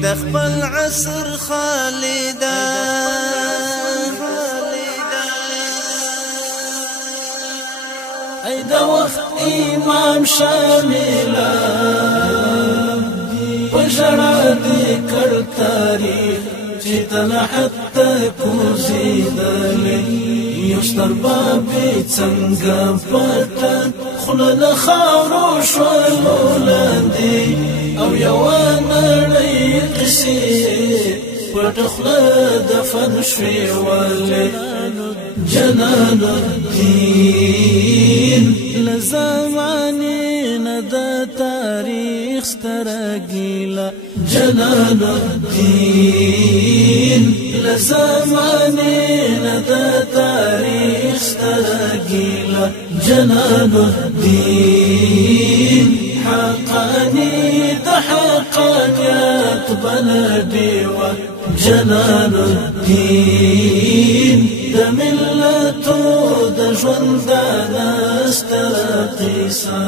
د خپل عصر خالدا ای د وخت امام شاملا پژړه دې کړ تاریخ چې تلحت کوزیدلې یو ستر بابي څنګه پټه خوله د خاورو شولو لاندې او یو نړۍ قصې پټه خوله دفن شوې ولې جلال الدین لزمانې نه د تاریخ ستره ګیله جلال الدین لزمانې نه د تاریخ ستره ګیله جلال الدین حقانی د حقانیت بلدیوه جلال الدین د ملتو د ژوندانه ستره قصه